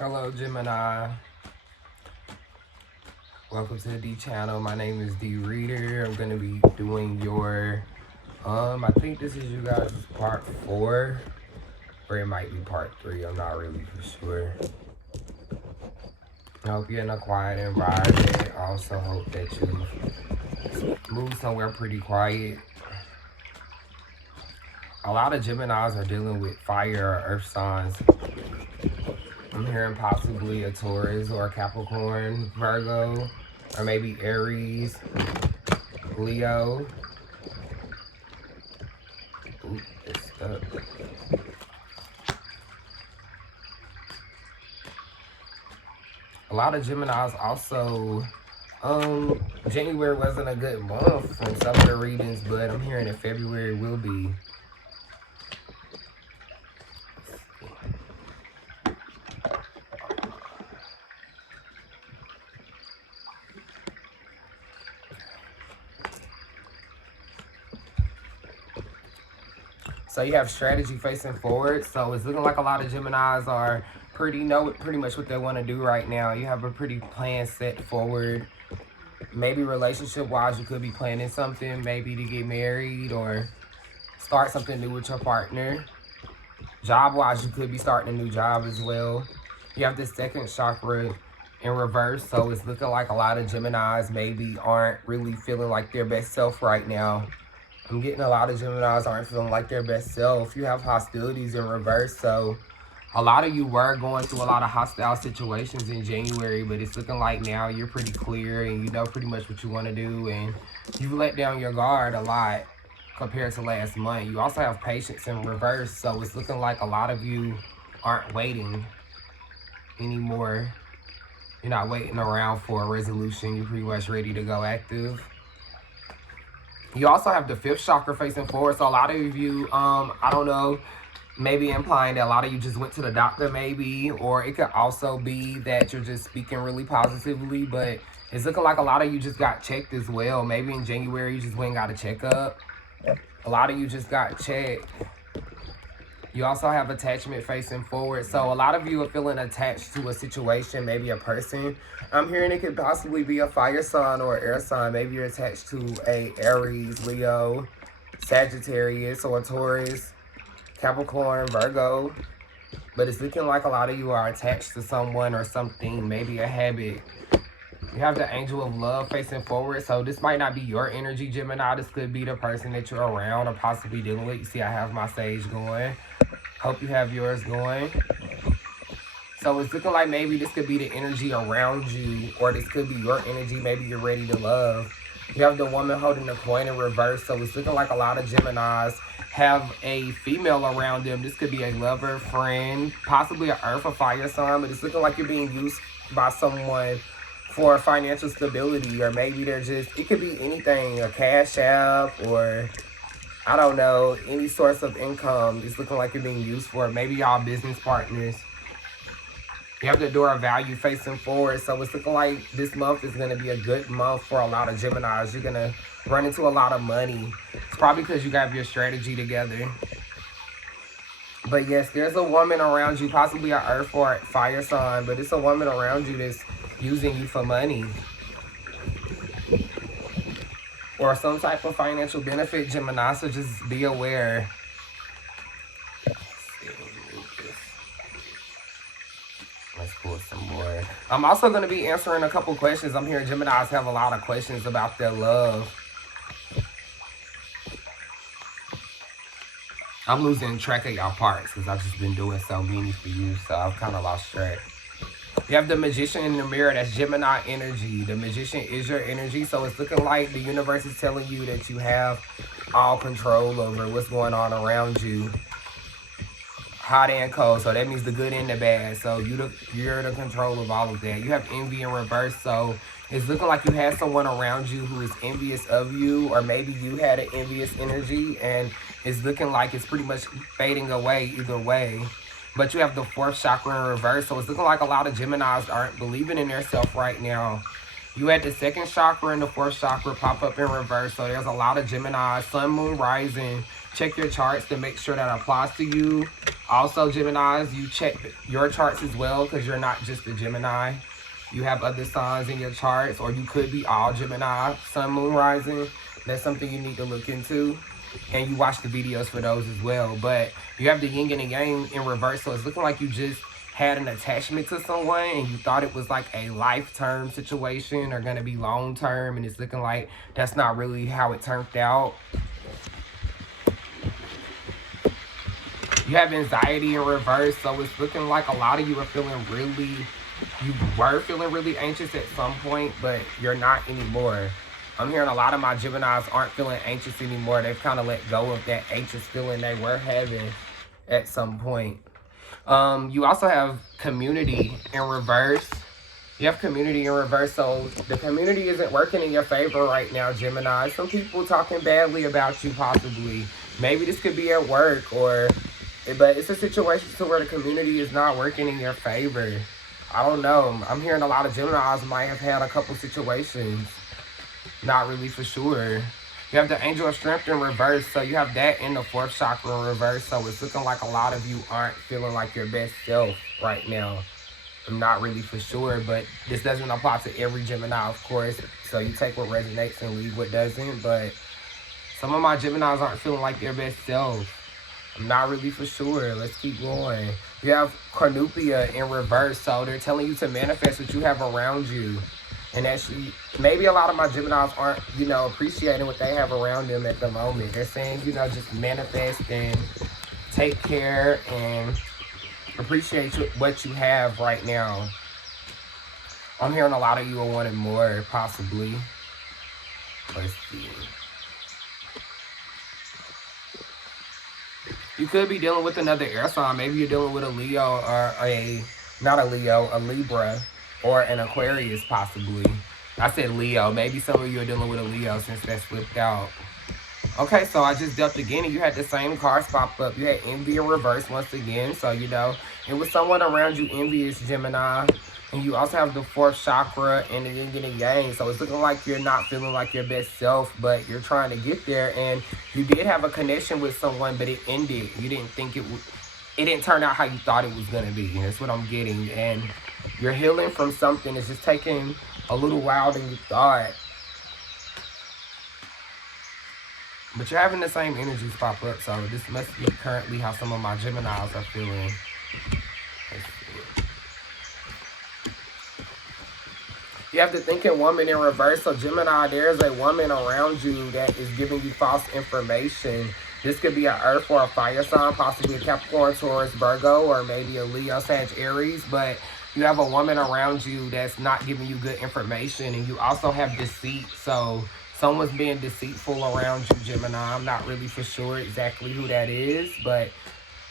Hello, Gemini. Welcome to the D channel. My name is D Reader. I'm gonna be doing your I think this is you guys' part 4, or it might be part 3. I'm not really for sure. I hope you're in a quiet environment. I also hope that you move somewhere pretty quiet. A lot of Geminis are dealing with fire or earth signs. I'm hearing possibly a Taurus or a Capricorn, Virgo, or maybe Aries, Leo. Ooh, it's stuck. A lot of Geminis also, January wasn't a good month from some of the readings, but I'm hearing that February will be. So you have strategy facing forward. So it's looking like a lot of Geminis are pretty much what they want to do right now. You have a pretty plan set forward. Maybe relationship wise, you could be planning something, maybe to get married or start something new with your partner. Job wise, you could be starting a new job as well. You have the second chakra in reverse, so it's looking like a lot of Geminis maybe aren't really feeling like their best self right now. I'm getting a lot of Geminis aren't feeling like their best self. You have hostilities in reverse, so a lot of you were going through a lot of hostile situations in January, but it's looking like now you're pretty clear and you know pretty much what you want to do, and you've let down your guard a lot compared to last month. You also have patience in reverse, so it's looking like a lot of you aren't waiting anymore. You're not waiting around for a resolution. You're pretty much ready to go active. You also have the fifth chakra facing forward, so a lot of you, I don't know, maybe implying that a lot of you just went to the doctor maybe, or it could also be that you're just speaking really positively, but it's looking like a lot of you just got checked as well. Maybe in January you just went and got a checkup. A lot of you just got checked. You also have attachment facing forward. So a lot of you are feeling attached to a situation, maybe a person. I'm hearing it could possibly be a fire sign or air sign. Maybe you're attached to a Aries, Leo, Sagittarius, or a Taurus, Capricorn, Virgo. But it's looking like a lot of you are attached to someone or something, maybe a habit. You have the angel of love facing forward. So this might not be your energy, Gemini. This could be the person that you're around or possibly dealing with. You see, I have my sage going. Hope you have yours going. So it's looking like maybe this could be the energy around you, or this could be your energy. Maybe you're ready to love. You have the woman holding the coin in reverse. So it's looking like a lot of Geminis have a female around them. This could be a lover, friend, possibly an earth or fire sign, but it's looking like you're being used by someone for financial stability, or maybe they're just, it could be anything, a cash app, or I don't know, any source of income. It's looking like you're being used for it. Maybe y'all business partners. You have the door of value facing forward. So it's looking like this month is going to be a good month for a lot of Geminis. You're going to run into a lot of money. It's probably because you got your strategy together. But yes, there's a woman around you, possibly an earth or fire sign, but it's a woman around you that's using you for money or some type of financial benefit, Gemini, so just be aware. Let's pull some more. I'm also going to be answering a couple questions. I'm hearing Geminis have a lot of questions about their love. I'm losing track of y'all parts because I've just been doing so many for you, so I've kind of lost track. You have the Magician in the mirror. That's Gemini energy. The Magician is your energy. So it's looking like the universe is telling you that you have all control over what's going on around you. Hot and cold. So that means the good and the bad. So you're the control of all of that. You have envy in reverse. So it's looking like you had someone around you who is envious of you, or maybe you had an envious energy, and it's looking like it's pretty much fading away either way. But you have the fourth chakra in reverse. So it's looking like a lot of Geminis aren't believing in themselves right now. You had the second chakra and the fourth chakra pop up in reverse. So there's a lot of Gemini, sun, moon, rising. Check your charts to make sure that applies to you. Also, Geminis, you check your charts as well, because you're not just a Gemini. You have other signs in your charts, or you could be all Gemini, sun, moon, rising. That's something you need to look into. And you watch the videos for those as well. But you have the yin and the yang in reverse. So it's looking like you just had an attachment to someone and you thought it was like a life-term situation or going to be long-term. And it's looking like that's not really how it turned out. You have anxiety in reverse. So it's looking like a lot of you are feeling really... You were feeling really anxious at some point, but you're not anymore. I'm hearing a lot of my Geminis aren't feeling anxious anymore. They've kind of let go of that anxious feeling they were having at some point. You also have community in reverse. You have community in reverse, so the community isn't working in your favor right now, Gemini. Some people talking badly about you, possibly. Maybe this could be at work, but it's a situation to where the community is not working in your favor. I don't know. I'm hearing a lot of Geminis might have had a couple situations. Not really for sure. You have the angel of strength in reverse. So you have that in the fourth chakra in reverse. So it's looking like a lot of you aren't feeling like your best self right now. I'm not really for sure. But this doesn't apply to every Gemini, of course. So you take what resonates and leave what doesn't. But some of my Geminis aren't feeling like their best self. I'm not really for sure. Let's keep going. You have Cornupia in reverse. So they're telling you to manifest what you have around you. And actually, maybe a lot of my Geminis aren't, appreciating what they have around them at the moment. They're saying, just manifest and take care and appreciate what you have right now. I'm hearing a lot of you are wanting more, possibly. Let's see. You could be dealing with another air sign. Maybe you're dealing with a Leo or a Libra. Or an Aquarius, possibly. I said Leo. Maybe some of you are dealing with a Leo since that slipped out. Okay, so I just dealt again, and you had the same cards pop up. You had envy in reverse once again. So, it was someone around you envious, Gemini. And you also have the fourth chakra and the yin and the yang. So it's looking like you're not feeling like your best self, but you're trying to get there. And you did have a connection with someone, but it ended. You didn't think it didn't turn out how you thought it was going to be. That's what I'm getting. And you're healing from something. It's just taking a little while than you thought. But you're having the same energies pop up. So this must be currently how some of my Geminis are feeling. You have the thinking woman in reverse. So Gemini, there's a woman around you that is giving you false information. This could be an earth or a fire sign, possibly a Capricorn, Taurus, Virgo, or maybe a Leo, Sag, Aries. But you have a woman around you that's not giving you good information. And you also have deceit. So someone's being deceitful around you, Gemini. I'm not really for sure exactly who that is. But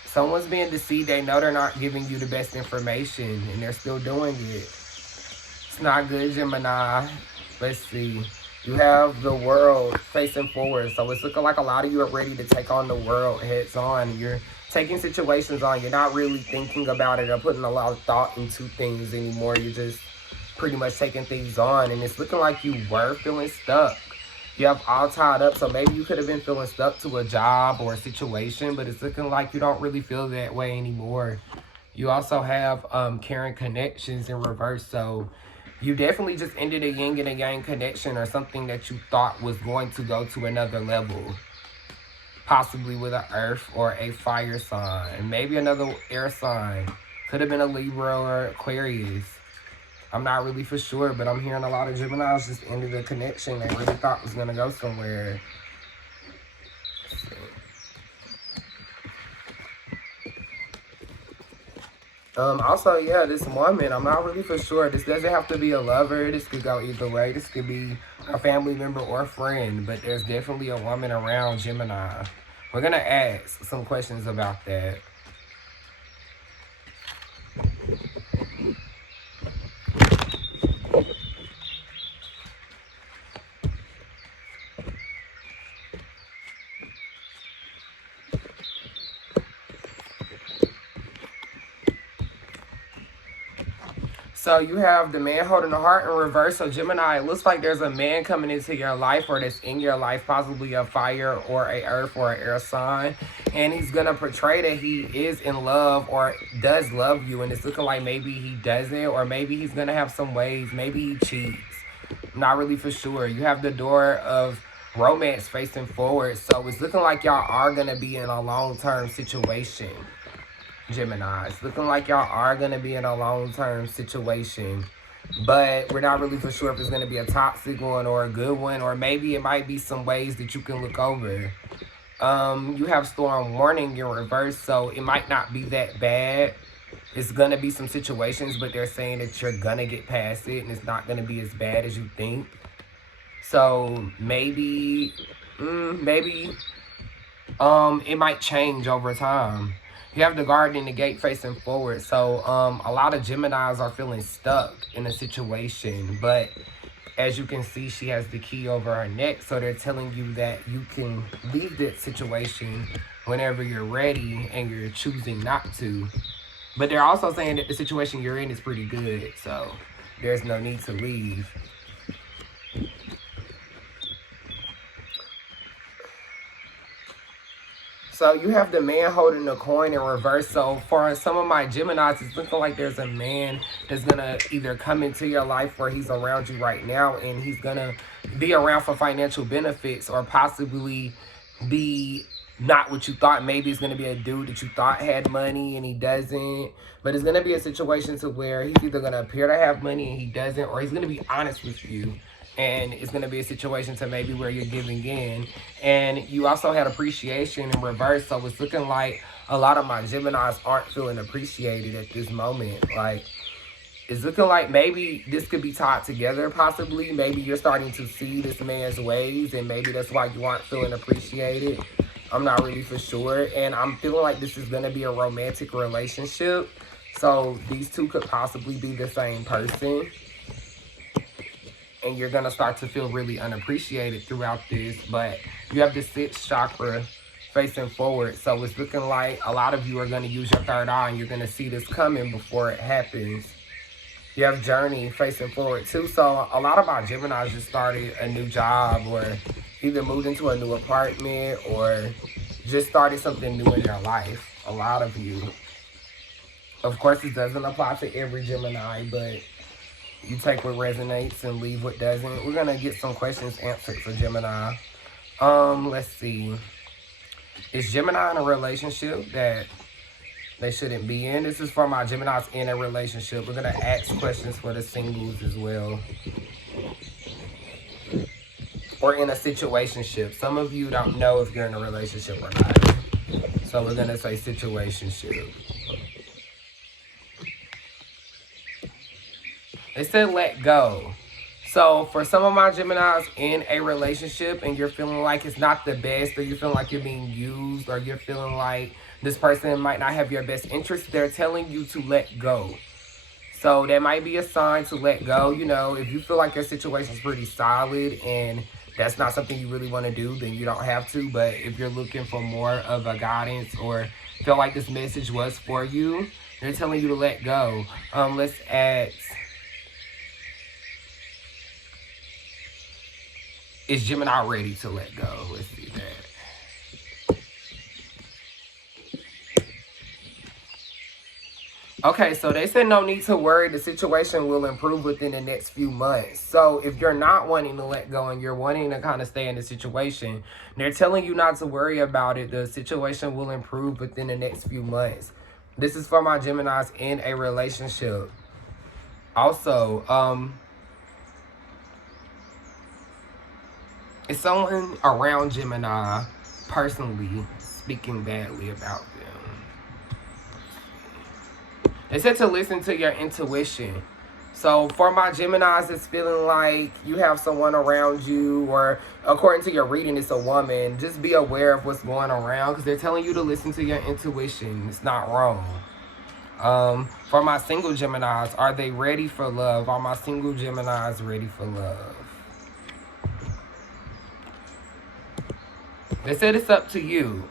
someone's being deceived. They know they're not giving you the best information. And they're still doing it. It's not good, Gemini. Let's see. You have the world facing forward. So it's looking like a lot of you are ready to take on the world heads on. You're taking situations on. You're not really thinking about it or putting a lot of thought into things anymore. You're just pretty much taking things on. And it's looking like you were feeling stuck. You have all tied up. So maybe you could have been feeling stuck to a job or a situation. But it's looking like you don't really feel that way anymore. You also have caring connections in reverse. So you definitely just ended a yin and a yang connection or something that you thought was going to go to another level. Possibly with an earth or a fire sign. Maybe another air sign. Could have been a Libra or Aquarius. I'm not really for sure, but I'm hearing a lot of Geminis just ended a connection they really thought was going to go somewhere. Also, yeah, this woman, I'm not really for sure. This doesn't have to be a lover. This could go either way. This could be a family member or friend, but there's definitely a woman around Gemini. We're going to ask some questions about that. So you have the man holding the heart in reverse. So Gemini, it looks like there's a man coming into your life or that's in your life, possibly a fire or a earth or an air sign. And he's going to portray that he is in love or does love you. And it's looking like maybe he doesn't, or maybe he's going to have some ways. Maybe he cheats. I'm not really for sure. You have the door of romance facing forward. So it's looking like y'all are going to be in a long-term situation. Gemini, it's looking like y'all are going to be in a long-term situation, but we're not really for sure if it's going to be a toxic one or a good one, or maybe it might be some ways that you can look over. You have storm warning in reverse, so it might not be that bad. It's going to be some situations, but they're saying that you're going to get past it and it's not going to be as bad as you think. So maybe it might change over time. You have the garden and the gate facing forward. So a lot of Geminis are feeling stuck in a situation. But as you can see, she has the key over her neck. So they're telling you that you can leave that situation whenever you're ready and you're choosing not to. But they're also saying that the situation you're in is pretty good. So there's no need to leave. So you have the man holding the coin in reverse. So for some of my Geminis, it's looking like there's a man that's going to either come into your life or he's around you right now. And he's going to be around for financial benefits, or possibly be not what you thought. Maybe it's going to be a dude that you thought had money and he doesn't. But it's going to be a situation to where he's either going to appear to have money and he doesn't, or he's going to be honest with you. And it's going to be a situation to maybe where you're giving in. And you also had appreciation in reverse. So it's looking like a lot of my Geminis aren't feeling appreciated at this moment. Like, it's looking like maybe this could be tied together, possibly. Maybe you're starting to see this man's ways, and maybe that's why you aren't feeling appreciated. I'm not really for sure. And I'm feeling like this is going to be a romantic relationship. So these two could possibly be the same person. And you're going to start to feel really unappreciated throughout this. But you have the 6th chakra facing forward. So it's looking like a lot of you are going to use your third eye, and you're going to see this coming before it happens. You have journey facing forward too. So a lot of my Geminis just started a new job, or either moved into a new apartment, or just started something new in their life. A lot of you. Of course, it doesn't apply to every Gemini, but you take what resonates and leave what doesn't. We're going to get some questions answered for Gemini. Let's see. Is Gemini in a relationship that they shouldn't be in? This is for my Geminis in a relationship. We're going to ask questions for the singles as well. Or in a situationship. Some of you don't know if you're in a relationship or not. So we're going to say situationship. It said let go. So for some of my Geminis in a relationship and you're feeling like it's not the best, or you're feeling like you're being used, or you're feeling like this person might not have your best interest, they're telling you to let go. So that might be a sign to let go. You know, if you feel like your situation is pretty solid and that's not something you really want to do, then you don't have to. But if you're looking for more of a guidance, or feel like this message was for you, they're telling you to let go. Let's add... Is Gemini ready to let go? Let's see that. Okay, so they said no need to worry. The situation will improve within the next few months. So if you're not wanting to let go and you're wanting to kind of stay in the situation, they're telling you not to worry about it. The situation will improve within the next few months. This is for my Geminis in a relationship. Also, is someone around Gemini personally speaking badly about them? They said to listen to your intuition. So for my Geminis, it's feeling like you have someone around you, or according to your reading, it's a woman. Just be aware of what's going around, because they're telling you to listen to your intuition. It's not wrong. For my single Geminis, are they ready for love? Are my single Geminis ready for love? They said it's up to you.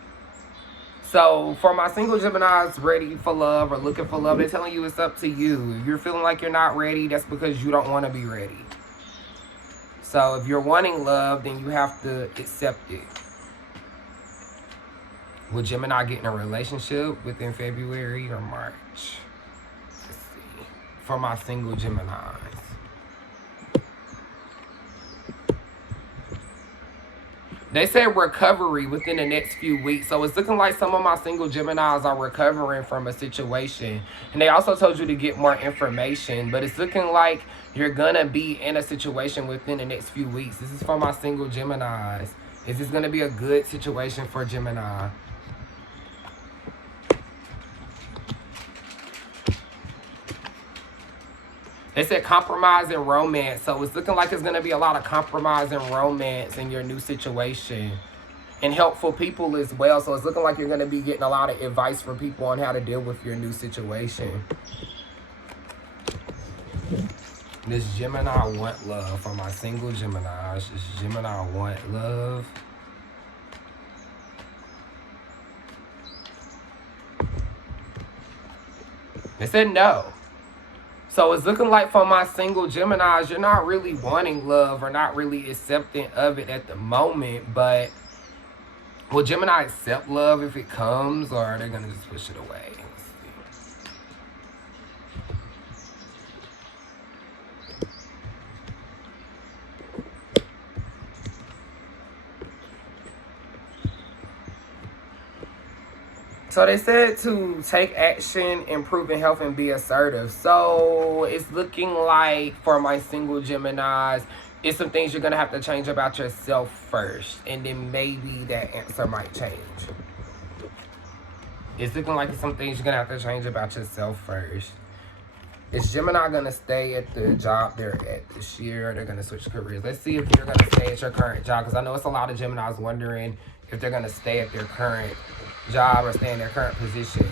So for my single Geminis ready for love or looking for love, they're telling you it's up to you. If you're feeling like you're not ready, that's because you don't want to be ready. So if you're wanting love, then you have to accept it. Will Gemini get in a relationship within February or March? Let's see. For my single Geminis. They said recovery within the next few weeks. So it's looking like some of my single Geminis are recovering from a situation. And they also told you to get more information. But it's looking like you're going to be in a situation within the next few weeks. This is for my single Geminis. Is this going to be a good situation for Gemini? They said compromise and romance. So it's looking like it's going to be a lot of compromise and romance in your new situation. And helpful people as well. So it's looking like you're going to be getting a lot of advice from people on how to deal with your new situation. This Gemini want love for my single Geminis. This Gemini want love. They said no. So it's looking like for my single Geminis, you're not really wanting love or not really accepting of it at the moment. But will Gemini accept love if it comes, or are they going to just push it away? So they said to take action, improve in health, and be assertive. So it's looking like for my single Geminis, it's some things you're going to have to change about yourself first. And then maybe that answer might change. It's looking like it's some things you're going to have to change about yourself first. Is Gemini going to stay at the job they're at this year, or they're going to switch careers? Let's see if you're going to stay at your current job. Because I know it's a lot of Geminis wondering if they're going to stay at their current job or stay in their current position.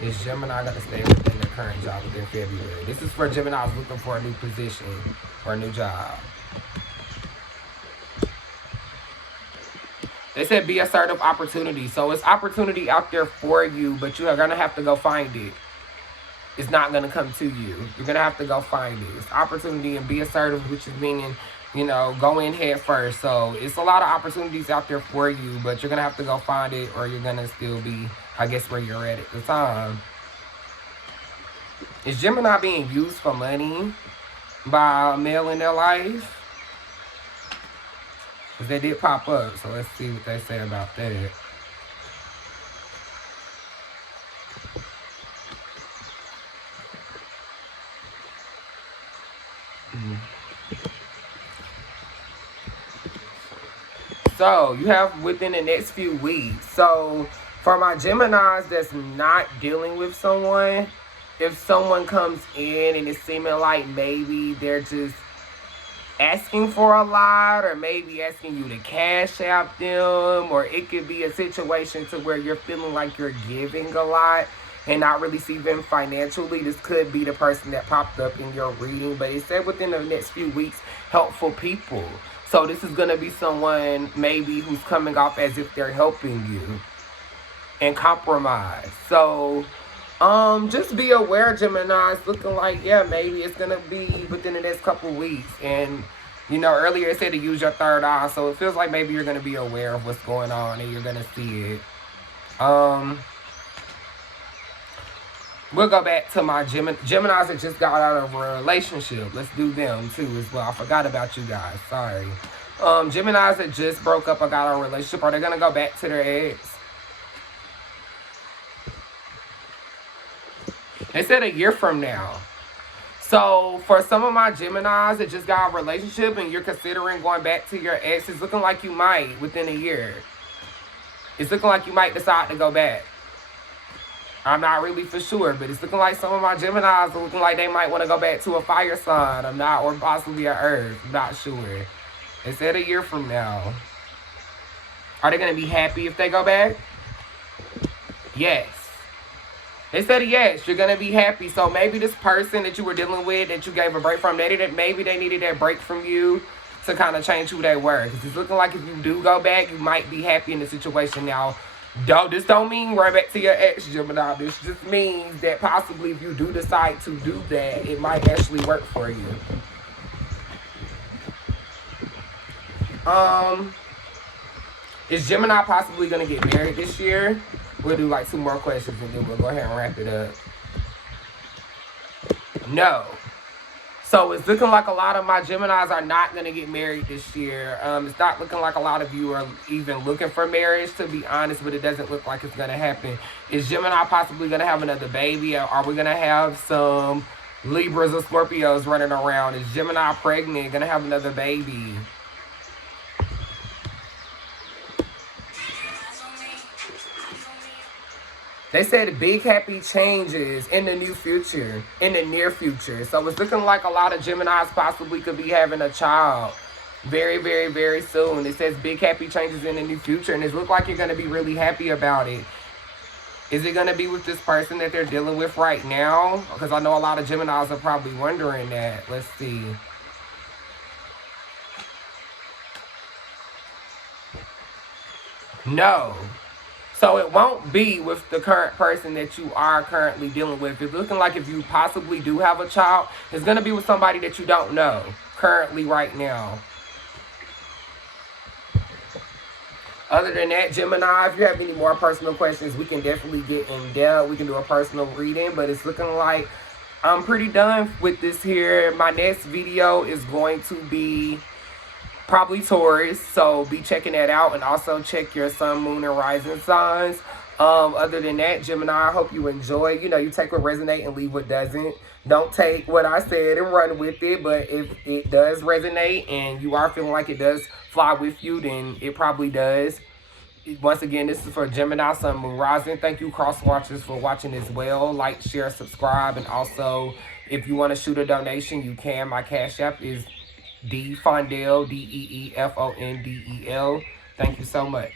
Is Gemini going to stay within their current job within February? This is for Geminis looking for a new position or a new job. They said be assertive opportunity. So it's opportunity out there for you, but you are going to have to go find it. It's not going to come to you. You're going to have to go find it. It's opportunity and be assertive, which is meaning, you know, go in head first. So it's a lot of opportunities out there for you, but you're going to have to go find it, or you're going to still be, I guess, where you're at the time. Is Gemini being used for money by a male in their life? Because they did pop up, so let's see what they say about that. So you have within the next few weeks. So for my Geminis that's not dealing with someone, if someone comes in and it's seeming like maybe they're just asking for a lot, or maybe asking you to cash out them, or it could be a situation to where you're feeling like you're giving a lot and not really receiving financially. This could be the person that popped up in your reading, but it said within the next few weeks, helpful people. So this is going to be someone maybe who's coming off as if they're helping you, and compromise. So just be aware, Gemini. It's looking like, yeah, maybe it's going to be within the next couple weeks. And, you know, earlier it said to use your third eye. So it feels like maybe you're going to be aware of what's going on and you're going to see it. We'll go back to my Geminis that just got out of a relationship. Let's do them too as well. I forgot about you guys. Sorry. Geminis that just broke up or got out of a relationship, are they going to go back to their ex? They said a year from now. So for some of my Geminis that just got out of a relationship and you're considering going back to your ex, it's looking like you might within a year. It's looking like you might decide to go back. I'm not really for sure, but it's looking like some of my Geminis are looking like they might want to go back to a fire sign. I'm not, or possibly an earth. I'm not sure. It said a year from now. Are they going to be happy if they go back? Yes. They said yes, you're going to be happy. So maybe this person that you were dealing with, that you gave a break from, maybe they needed that break from you to kind of change who they were. Because it's looking like if you do go back, you might be happy in the situation now. This don't mean right back to your ex, Gemini. This just means that possibly if you do decide to do that, it might actually work for you. Is Gemini possibly going to get married this year? We'll do like 2 more questions and then we'll go ahead and wrap it up. No. So it's looking like a lot of my Geminis are not going to get married this year. It's not looking like a lot of you are even looking for marriage, to be honest, but it doesn't look like it's going to happen. Is Gemini possibly going to have another baby? Are we going to have some Libras or Scorpios running around? Is Gemini pregnant? Going to have another baby? They said big happy changes in the near future. So it's looking like a lot of Geminis possibly could be having a child very, very, very soon. It says big happy changes in the near future, and it looks like you're going to be really happy about it. Is it going to be with this person that they're dealing with right now? Because I know a lot of Geminis are probably wondering that. Let's see. No. So it won't be with the current person that you are currently dealing with. It's looking like if you possibly do have a child, it's going to be with somebody that you don't know currently right now. Other than that, Gemini, if you have any more personal questions, we can definitely get in depth. We can do a personal reading, but it's looking like I'm pretty done with this here. My next video is going to be probably Taurus, so be checking that out, and also check your sun, moon, and rising signs. Other than that, Gemini, I hope you enjoy. You take what resonates and leave what doesn't. Don't take what I said and run with it, but if it does resonate and you are feeling like it does fly with you, then it probably does. Once again, this is for Gemini, sun, moon, rising. Thank you, cross watchers, for watching as well. Like, share, subscribe, and also if you want to shoot a donation, you can. My Cash App is Deefondel, Deefondel. Thank you so much.